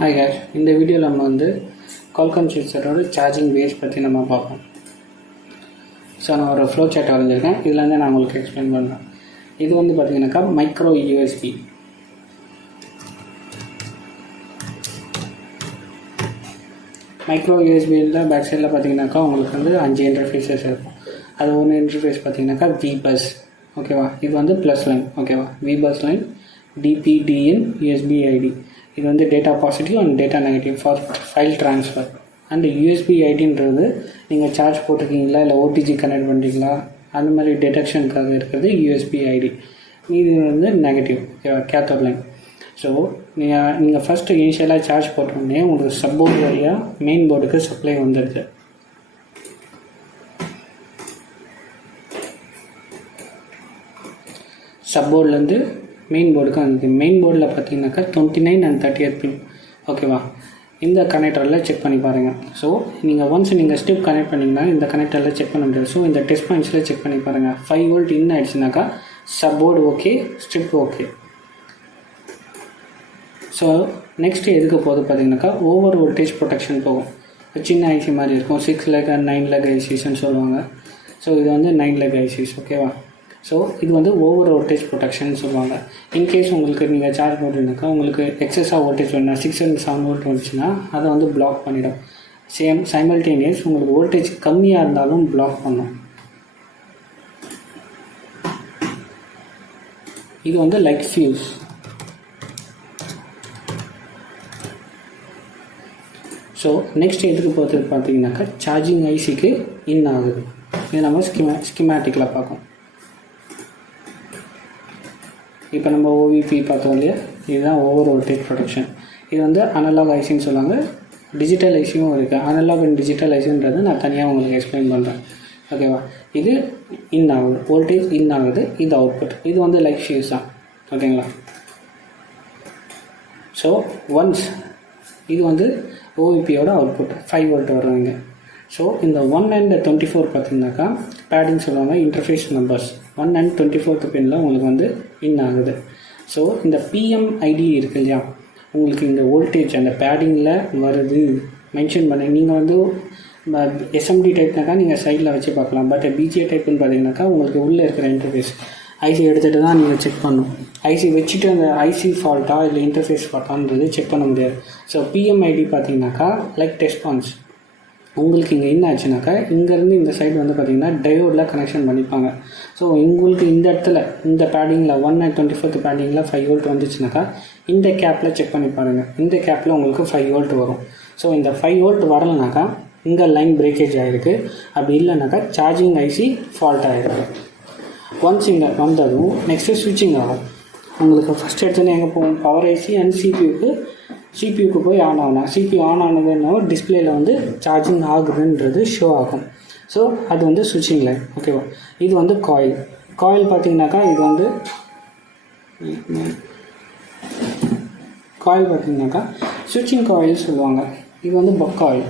Hi guys, இந்த வீடியோவில் நம்ம வந்து கால்காம் சிப்செட்டோட சார்ஜிங் வேஸ் பற்றி நம்ம பார்ப்போம். ஸோ நான் ஒரு ஃப்ளோ சார்ட் வரைஞ்சிருக்கேன். இதில் வந்து நான் உங்களுக்கு எக்ஸ்பிளைன் பண்ணுறேன். இது வந்து பார்த்தீங்கன்னாக்கா மைக்ரோ யூஎஸ்பி. மைக்ரோ யூஎஸ்பியில் பேக் சைடில் பார்த்தீங்கன்னாக்கா உங்களுக்கு வந்து 5 இன்டர்ஃபேஸஸ் இருக்கும். அது ஒன்று இன்டர்ஃபேஸ் பார்த்தீங்கன்னாக்கா வி பஸ், ஓகேவா? இது வந்து ப்ளஸ் லைன், ஓகேவா? V bus line D P D N USB ID. இது வந்து data positive and data negative for file transfer. And USB ஐடின்றது நீங்கள் சார்ஜ் போட்டிருக்கீங்களா இல்லை ஓடிஜி கனெக்ட் பண்ணுறீங்களா அந்த மாதிரி டிடெக்ஷனுக்காக இருக்கிறது யூஎஸ்பி ஐடி. இது வந்து நெகட்டிவ், கேத்தோட் லைன். ஸோ நீங்கள் ஃபஸ்ட்டு இனிஷியலாக சார்ஜ் போட்டோடனே உங்களுக்கு சப்போர்ட் வழியாக மெயின் போர்டுக்கு சப்ளை வந்துடுது. சப்போர்ட்லேருந்து மெயின் போர்டுக்கு வந்து மெயின் போர்டில் பார்த்தீங்கன்னாக்கா 29 and 30th பின், ஓகேவா? இந்த கனெக்டரில் செக் பண்ணி பாருங்கள். ஸோ நீங்கள் ஸ்டெப் கனெக்ட் பண்ணிங்கன்னா இந்த கனெக்டரில் செக் பண்ண முடியாது. ஸோ இந்த டெஸ்ட் பாயிண்ட்ஸில் செக் பண்ணி பாருங்கள். 5 volt இன் ஆகிடுச்சுனாக்கா support okay, strip okay. So next எதுக்கு போகுது பார்த்தீங்கன்னாக்கா ஓவர் வோல்டேஜ் ப்ரொடெக்ஷன் போகும். சின்ன ஐசி மாதிரி இருக்கும், 6 leg and 9 leg ஐசிஸ்ன்னு சொல்லுவாங்க. ஸோ இது வந்து 9 leg ஐசிஸ், ஓகேவா? ஸோ இது வந்து ஓவர் வோல்டேஜ் ப்ரொடெக்ஷன் சொல்லுவாங்க. இன்கேஸ் உங்களுக்கு நீங்கள் சார்ஜ் போட்டிருந்தாக்கா உங்களுக்கு எக்ஸஸாக வோல்டேஜ் வேணும்னா 6 and 7 volt வந்துச்சுன்னா அதை வந்து பிளாக் பண்ணிடும். சைமல்டேனியஸ் உங்களுக்கு வோல்டேஜ் கம்மியாக இருந்தாலும் பிளாக் பண்ணும். இது வந்து லைக் ஃபியூஸ். ஸோ நெக்ஸ்ட் எதுக்கு போகிறது பார்த்தீங்கன்னாக்கா சார்ஜிங் ஐசிக்கு இன் ஆகுது. இது நம்ம ஸ்கிமேட்டிக்கில் பார்ப்போம். இப்போ நம்ம ஓவிபி பார்த்தோம் இல்லையா, இதுதான் ஓவர் வோல்டேஜ் ப்ரொடெக்ஷன். இது வந்து அனலாக் ஐசின்னு சொல்லுவாங்க. டிஜிட்டல் ஐசியும் இருக்குது. அனலாக் அண்ட் டிஜிட்டல் ஐசின்றது நான் தனியாக உங்களுக்கு எக்ஸ்பிளைன் பண்ணுறேன், ஓகேவா? இது இன் ஆகுது, வோல்டேஜ் இன் ஆகுது. இது அவுட்புட். இது வந்து லைக் ஃபியூஸ் தான், ஓகேங்களா? ஸோ ஒன்ஸ் இது வந்து ஓவிபியோட அவுட்புட் 5 volt வருவாங்க. ஸோ இந்த 1 and 24 பார்த்தீங்கன்னாக்கா பேடிங் சொல்லுவாங்க, இன்டர்ஃபேஸ் நம்பர்ஸ் 1 and 24th பின்னில் உங்களுக்கு வந்து இன் ஆகுது. ஸோ இந்த பிஎம்ஐடி இருக்கு இல்லையா, உங்களுக்கு இந்த வோல்டேஜ் அந்த பேடிங்கில் வருது மென்ஷன் பண்ணி நீங்கள் வந்து எஸ்எம்டி டைப்னாக்கா நீங்கள் சைடில் வச்சு பார்க்கலாம். பட் பிஜிஏ டைப்புன்னு பார்த்தீங்கன்னாக்கா உங்களுக்கு உள்ளே இருக்கிற இன்டர்ஃபேஸ் ஐசி எடுத்துகிட்டு தான் நீங்கள் செக் பண்ணணும். ஐசி வச்சுட்டு அந்த ஐசி ஃபால்ட்டா இல்லை இன்டர்ஃபேஸ் ஃபால்ட்டான்றது செக் பண்ண முடியாது. ஸோ பிஎம்ஐடி பார்த்தீங்கன்னாக்கா லைக் டெஸ்பான்ஸ் உங்களுக்கு இங்கே என்ன ஆச்சுனாக்கா இங்கேருந்து இந்த சைடு வந்து பார்த்திங்கன்னா டயோடில் கனெக்ஷன் பண்ணிப்பாங்க. ஸோ உங்களுக்கு இந்த இடத்துல இந்த பேடிங்கில் 1 and 24th பேடிங்கில் 5 volt வந்துச்சுனாக்கா இந்த கேப்பில் செக் பண்ணி பாருங்கள். இந்த கேப்பில் உங்களுக்கு 5 volt வரும். ஸோ இந்த 5 volt வரலைனாக்கா இங்கே லைன் பிரேக்கேஜ் ஆகிருக்கு. அப்படி இல்லைனாக்கா சார்ஜிங் ஐசி ஃபால்ட் ஆகிருக்கு. ஒன்ஸ் இங்கே வந்ததும் நெக்ஸ்ட்டு ஸ்விட்சிங் ஆகும். உங்களுக்கு ஃபஸ்ட் எடுத்தோன்னே எங்கே போகும், பவர் ஐசி அண்ட் சிபியூக்கு போய் ஆன் ஆகணும். சிபியூ ஆன் ஆனதுன்னா டிஸ்பிளேயில் வந்து சார்ஜிங் ஆகுதுன்றது ஷோ ஆகும். ஸோ அது வந்து ஸ்விட்சிங் லைன், ஓகேவா? இது வந்து காயில் பார்த்தீங்கன்னாக்கா இது வந்து பார்த்தீங்கன்னாக்கா ஸ்விட்சிங் காயில் சொல்லுவாங்க. இது வந்து பக் ஆயில்.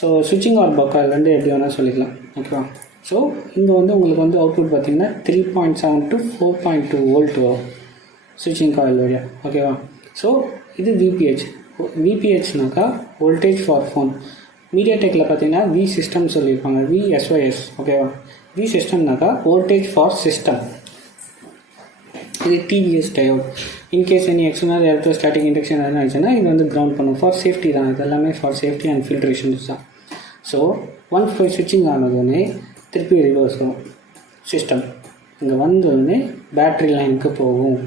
ஸோ ஸ்விட்சிங் ஆர் பக் ஆயில் வந்து எப்படி வேணால் சொல்லிக்கலாம், ஓகேவா? ஸோ இங்கே வந்து உங்களுக்கு வந்து அவுட்புட் பார்த்தீங்கன்னா 3.7 to 4.2 volt வரும் ஸ்விட்சிங் காயில் வழியாக, ஓகேவா? ஸோ இது விபிஹெச்னாக்கா வோல்டேஜ் ஃபார் ஃபோன். மீடியா டெக்கில் பார்த்தீங்கன்னா வி சிஸ்டம் சொல்லியிருப்பாங்க, விஎஸ்ஒஎஸ், ஓகேவா? வி சிஸ்டம்னாக்கா வோல்டேஜ் ஃபார் சிஸ்டம். இது TVS diode. In case any external electrostatic induction எதுனா ஆச்சுன்னா இது வந்து கிரவுண்ட் பண்ணும். ஃபார் சேஃப்டி தான், இது எல்லாமே ஃபார் சேஃப்டி அண்ட் ஃபில்ட்ரேஷன்ஸ் தான். ஸோ ஒன்ஸ் போய் ஸ்விட்சிங் ஆனதுன்னே திருப்பி ரிவர்ஸ் வரும் சிஸ்டம். இங்கே வந்தோடனே பேட்ரி லைனுக்கு போகும்.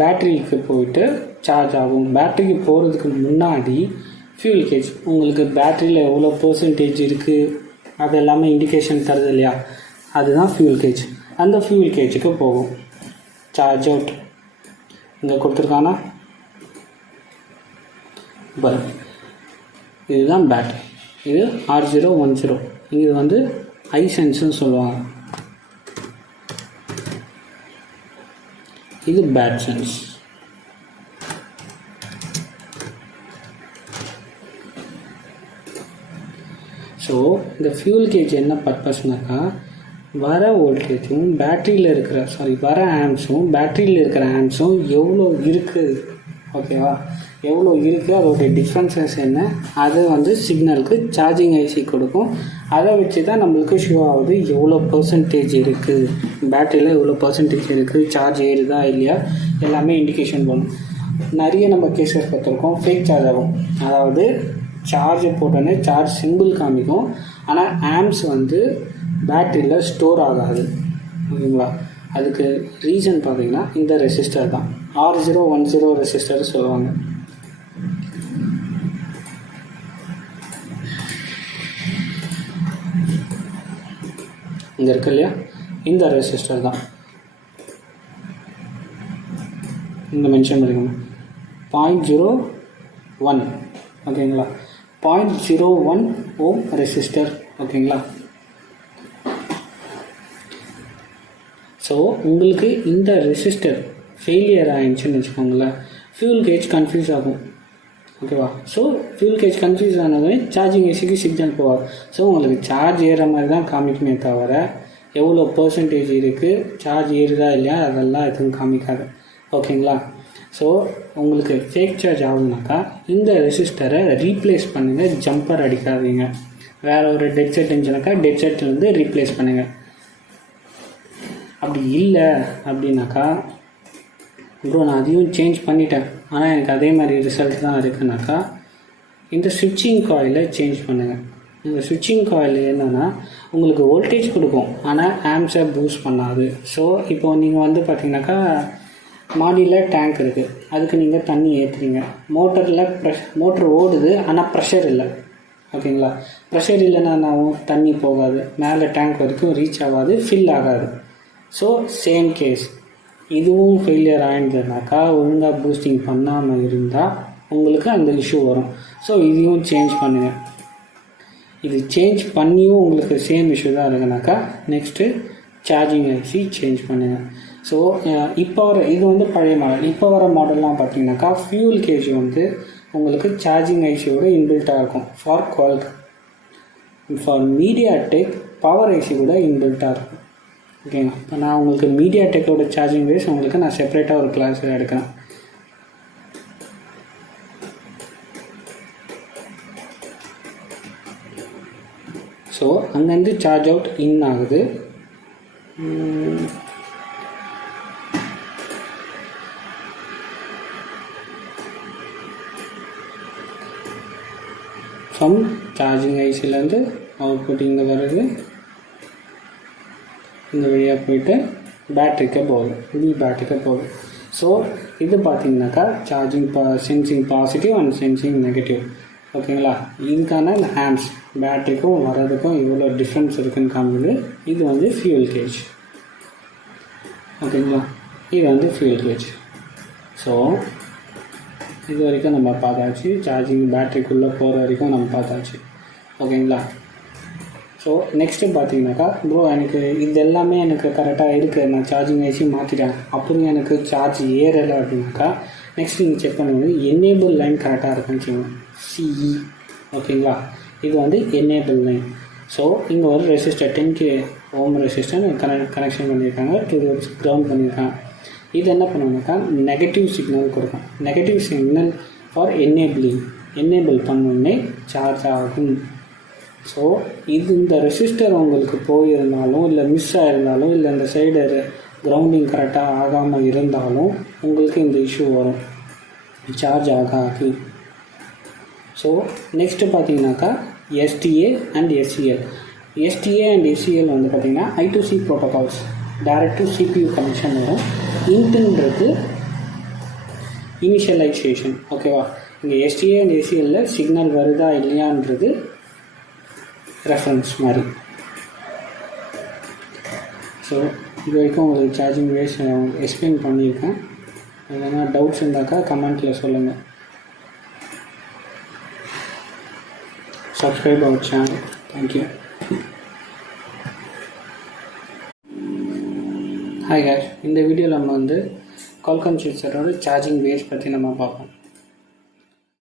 பேட்டரிக்கு போயிட்டு சார்ஜ் ஆகும். பேட்டரிக்கு போகிறதுக்கு முன்னாடி ஃபியூல் கேஜ் உங்களுக்கு பேட்டரியில் எவ்வளோ % இருக்குது அது எல்லாமே இண்டிகேஷன் தருது இல்லையா, அதுதான் ஃபியூல் கேஜ். அந்த ஃபியூல் கேஜுக்கு போகும். சார்ஜ் அவுட் இங்கே கொடுத்துருக்கானா பாரு, இதுதான் பேட்டரி. இது R010. இது வந்து ஐசென்ஸ்னு சொல்லுவாங்க. இது பேட் சென்ஸ். ஸோ இந்த ஃபியூல் கேஜ் என்ன பர்பஸ்னாக்கா வர வோல்டேஜும் பேட்டரியில் இருக்கிற வர ஆம்ஸும் பேட்டரியில் இருக்கிற ஆம்ஸும் எவ்வளோ இருக்குது ஓகேவா, எவ்வளோ இருக்குது அதோடைய டிஃப்ரென்சஸ் என்ன, அது வந்து சிக்னலுக்கு சார்ஜிங் ஐசி கொடுக்கும். அதை வச்சு தான் நம்மளுக்கு ஷோ ஆகுது எவ்வளோ பர்சன்டேஜ் இருக்குது, பேட்டரியில் எவ்வளோ பர்சன்டேஜ் இருக்குது, சார்ஜ் ஏறுதா இல்லையா எல்லாமே இண்டிகேஷன் பண்ணும். நிறைய நம்ம கேசஸ் பார்த்துருக்கோம், ஃபேக் சார்ஜ் ஆகும். அதாவது சார்ஜ் போட்டோன்னே சார்ஜ் சிம்பிள் காமிக்கும், ஆனால் ஆம்ஸ் வந்து பேட்டரியில் ஸ்டோர் ஆகாது. ஓகேங்களா, அதுக்கு ரீசன் பார்த்தீங்கன்னா இந்த ரெசிஸ்டர் தான், R010 ரெசிஸ்டர் சொல்லுவாங்க. இங்கே இருக்கு இல்லையா, இந்த ரெசிஸ்டர் தான் இந்த மென்ஷன் பண்ணிக்கணும் 0.01. ஓகேங்களா, 0.01 ஓம் ரெசிஸ்டர். ஓகேங்களா, ஸோ உங்களுக்கு இந்த ரெசிஸ்டர் ஃபெயிலியர் ஆகிடுச்சுன்னு வச்சுக்கோங்களேன், ஃபியூல் கேஜ் கன்ஃபியூஸ் ஆகும். Okay, so fuel gauge confuse ஆனதுமே சார்ஜிங் ஏசிக்கு சிக்னல் போவார். ஸோ உங்களுக்கு சார்ஜ் ஏற மாதிரி தான் காமிக்குமே தவிர எவ்வளோ பர்சன்டேஜ் இருக்குது, சார்ஜ் ஏறுதா இல்லையா அதெல்லாம் எதுவும் காமிக்காது. ஓகேங்களா, ஸோ உங்களுக்கு ஃபேக் சார்ஜ் ஆகுதுனாக்கா இந்த ரெசிஸ்டரை ரீப்ளேஸ் பண்ணுங்கள், ஜம்பர் அடிக்காதீங்க. வேறு ஒரு டெட் செட் இருந்துச்சுனாக்கா டெட் செட்லேருந்து ரீப்ளேஸ் பண்ணுங்கள். அப்படி இல்லை அப்படின்னாக்கா ப்ரோ நான் அதையும் சேஞ்ச் பண்ணிட்டேன் ஆனால் எனக்கு அதே மாதிரி ரிசல்ட் தான் இருக்குனாக்கா இந்த ஸ்விட்சிங் காயிலை சேஞ்ச் பண்ணுங்கள். இந்த ஸ்விட்சிங் காயில் என்னென்னா உங்களுக்கு வோல்டேஜ் கொடுக்கும் ஆனால் ஆம்ஸை பூஸ்ட் பண்ணாது. ஸோ இப்போ நீங்கள் வந்து பார்த்தீங்கன்னாக்கா மாடியில் டேங்க் இருக்குது, அதுக்கு நீங்கள் தண்ணி ஏற்றுறீங்க, மோட்டர் ஓடுது ஆனால் ப்ரெஷர் இல்லை. ஓகேங்களா, ப்ரெஷர் இல்லைன்னா நான் தண்ணி போகாது, மேலே டேங்க் வரைக்கும் ரீச் ஆகாது, ஃபில் ஆகாது. ஸோ சேம் கேஸ் இதுவும் ஃபெயிலியர் ஆகிடுதுனாக்கா ஒழுங்காக பூஸ்டிங் பண்ணாமல் இருந்தால் உங்களுக்கு அந்த இஷ்யூ வரும். ஸோ இதையும் சேஞ்ச் பண்ணுங்கள். இது சேஞ்ச் பண்ணியும் உங்களுக்கு சேம் இஷ்யூ தான் இருக்குனாக்கா நெக்ஸ்ட்டு சார்ஜிங் ஐசி சேஞ்ச் பண்ணுங்கள். ஸோ இப்போ வர இது வந்து பழைய மாடல். இப்போ வர மாடல்லாம் பார்த்தீங்கன்னாக்கா ஃபியூல் கேஜ் வந்து உங்களுக்கு சார்ஜிங் ஐசியோட இன்பில்ட்டாக இருக்கும். ஃபார் மீடியாடெக் பவர் ஐசி கூட இன்பில்ட்டாக இருக்கும். ஓகேங்க, இப்போ நான் உங்களுக்கு மீடியாடெக்கோட சார்ஜிங் வேஸ் உங்களுக்கு நான் செப்பரேட்டாக ஒரு கிளாஸ் எடுக்கிறேன். ஸோ அங்கேருந்து சார்ஜ் அவுட் இன் ஆகுது. ஃப்ரம் சார்ஜிங் ஐசிலேருந்து அவுட்புட் இங்கே வருது, இந்த வழியாக போயிட்டு பேட்டரிக்கு போகுது, இது பேட்டரிக்கு போகுது. ஸோ இது பார்த்திங்கனாக்கா charging sensing positive and sensing negative. ஓகேங்களா, இதுக்கான இந்த ஆம்ஸ் பேட்டரிக்கும் வர்றதுக்கும் இவ்வளோ டிஃப்ரென்ஸ் இருக்குதுன்னு காமிக்குது. இது வந்து ஃபியூல் கேஜ். ஓகேங்களா, இது வந்து ஃபியூல் கேஜ். ஸோ இது வரைக்கும் நம்ம பார்த்தாச்சு, சார்ஜிங் பேட்டரிக்குள்ளே போகிற வரைக்கும் நம்ம பார்த்தாச்சு. ஓகேங்களா, ஸோ நெக்ஸ்ட்டு பார்த்தீங்கன்னாக்கா ப்ரோ எனக்கு இது எல்லாமே எனக்கு கரெக்டாக இருக்குது, நான் சார்ஜிங் ஐசி மாற்றிட்டேன், அப்புறம் எனக்கு சார்ஜ் ஏறலை அப்படின்னாக்கா நெக்ஸ்ட் நீங்கள் செக் பண்ணும்போது என்னேபிள் லைன் கரெக்டாக இருக்குன்னு வச்சுக்கோங்க, சிஇ. ஓகேங்களா, இது வந்து என்னேபிள் லைன். ஸோ இங்கே ஒரு resistor 10K ohm resistor connection பண்ணியிருக்காங்க, 2 volts கிரவுண்ட் பண்ணியிருக்காங்க. இது என்ன பண்ணுவோம்னாக்கா நெகட்டிவ் சிக்னல் கொடுக்கும். நெகட்டிவ் சிக்னல் ஃபார் என்னேபிள் பண்ணோடனே சார்ஜ் ஆகும். ஸோ இது இந்த ரெசிஸ்டர் உங்களுக்கு போயிருந்தாலும் இல்லை மிஸ் ஆகிருந்தாலும் இல்லை இந்த சைடு கிரவுண்டிங் கரெக்டாக ஆகாமல் இருந்தாலும் உங்களுக்கு இந்த இஷ்யூ வரும், சார்ஜ் ஆகாது. ஸோ நெக்ஸ்ட்டு பார்த்தீங்கன்னாக்கா STA and SCL. STA and SCL வந்து பார்த்திங்கன்னா I2C protocols, direct to CPU connection வரும். இன்ட்டுன்றது இனிஷியலைசேஷன். ஓகேவா, இங்கே STA அண்ட் SCL சிக்னல் வருதா இல்லையான்றது ரெஃபரன்ஸ் மாதிரி. ஸோ இது வரைக்கும் உங்களுக்கு சார்ஜிங் வேஸ் எக்ஸ்பிளைன் பண்ணியிருக்கேன். எதனா டவுட்ஸ் இருந்தாக்கா கமெண்ட்டில் சொல்லுங்கள். Subscribe our channel. Thank you. Hi guys, இந்த வீடியோவில் நம்ம வந்து கால்காம் சிப்ஸரோட சார்ஜிங் வேஸ் பற்றி நம்ம பார்ப்போம்.